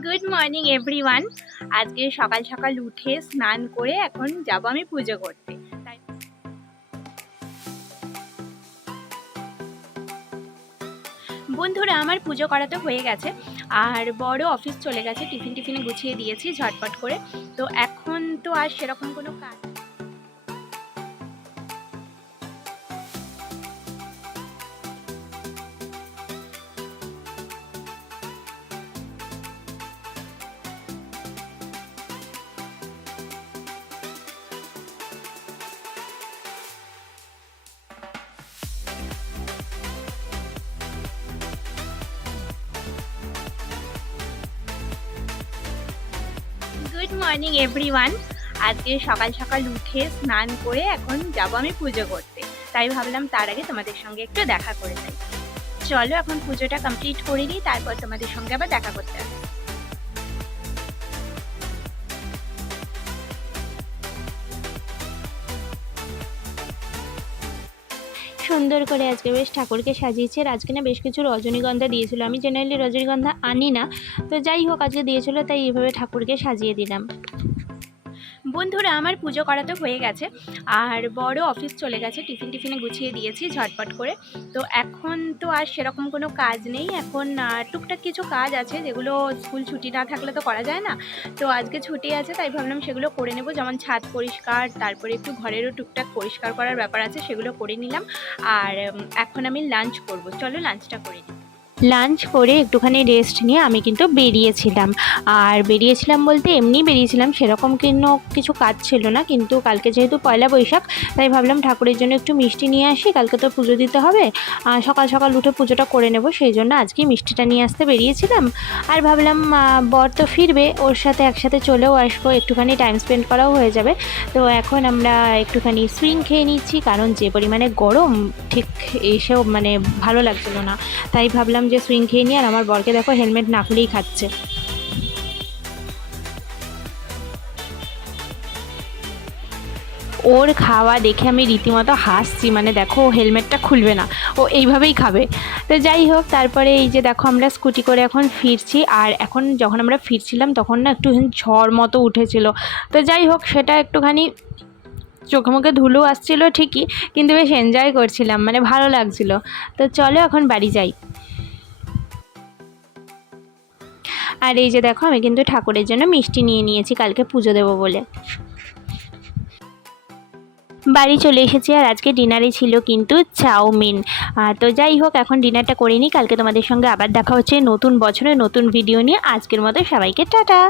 Good morning everyone. আজকে সকাল সকাল উঠে স্নান করে এখন যাব আমি পুজো করতে। তাই বন্ধুরা, আমার পুজো করা তো হয়ে গেছে, আর বড় অফিস চলে গেছে, টিফিনে গুছিয়ে দিয়েছি ঝটপট করে। তো এখন তো আর সেরকম কোনো কাজ। Good morning everyone. আজকে সকাল সকাল উঠে স্নান করে এখন যাব আমি পুজো করতে। তাই ভাবলাম তার আগে তোমাদের সঙ্গে একটু দেখা করে যাই। চলো এখন পুজোটা কমপ্লিট করে নিই, তারপর তোমাদের সঙ্গে আবার দেখা করতে আসবো। সুন্দর করে আজকে বেশ ঠাকুরকে সাজিয়েছে। আর আজকে না বেশ কিছু রজনীগন্ধা দিয়েছিল, আমি জেনারেলি রজনীগন্ধা আনি না, তো যাই হোক আজকে দিয়েছিল তাই এইভাবে ঠাকুরকে সাজিয়ে দিলাম। বন্ধুরা, আমার পুজো করা তো হয়ে গেছে, আর বড় অফিস চলে গেছে, টিফিনে গুছিয়ে দিয়েছি ঝটপট করে। তো এখন তো আর সেরকম কোনো কাজ নেই, এখন টুকটাক কিছু কাজ আছে যেগুলো স্কুল ছুটি না থাকলে তো করা যায় না। তো আজকে ছুটি আছে তাই ভাবলাম সেগুলো করে নেব, যেমন ছাদ পরিষ্কার, তারপরে একটু ঘরেরও টুকটাক পরিষ্কার করার ব্যাপার আছে, সেগুলো করে নিলাম। আর এখন আমি লাঞ্চ করব, চলো লাঞ্চটা করে নিই। লাঞ্চ করে একটুখানি রেস্ট নিয়ে আমি কিন্তু বেরিয়েছিলাম। আর বেরিয়েছিলাম বলতে এমনি বেরিয়েছিলাম, সেরকম কিছু কাজ ছিল না, কিন্তু কালকে যেহেতু পয়লা বৈশাখ তাই ভাবলাম ঠাকুরের জন্য একটু মিষ্টি নিয়ে আসি, কালকে তো পুজো দিতে হবে, সকাল সকাল উঠে পুজোটা করে নেব, সেই জন্য আজকে মিষ্টিটা নিয়ে আসতে বেরিয়েছিলাম। আর ভাবলাম বর তো ফিরবে, ওর সাথে একসাথে চলেও আসবো, একটুখানি টাইম স্পেন্ড করাও হয়ে যাবে। তো এখন আমরা একটুখানি সুইং খেয়ে নিচ্ছি, কারণ যে পরিমাণে গরম ঠিক এসেও মানে ভালো লাগছিল না, তাই ভাবলাম যে সুইং খেয়ে নিই। আর আমার বরকে দেখো হেলমেট না খুলেই খাচ্ছে। ওর খাওয়া দেখে আমি রীতিমতো হাসছি, মানে দেখো ও হেলমেটটা খুলবে না, ও এইভাবেই খাবে। তো যাই হোক, তারপরে এই যে দেখো আমরা স্কুটি করে এখন ফিরছি। আর এখন যখন আমরা ফিরছিলাম তখন না একটু ঝড় মতো উঠেছিল, তো যাই হোক সেটা একটুখানি চোখে মুখে ধুলো আসছিলো ঠিকই, কিন্তু বেশ এনজয় করছিলাম, মানে ভালো লাগছিল। তো চলো এখন বাড়ি যাই। আর এই যে দেখো আমি কিন্তু ঠাকুরের জন্য মিষ্টি নিয়ে নিয়েছি কালকে পুজো দেবো বলে। বাড়ি চলে এসেছি, আর আজকে ডিনারে ছিল কিন্তু চাউমিন। তো যাই হোক এখন ডিনারটা করে নিই, কালকে তোমাদের সঙ্গে আবার দেখা হচ্ছে নতুন বছরে নতুন ভিডিও নিয়ে। আজকের মতো সবাইকে টাটা।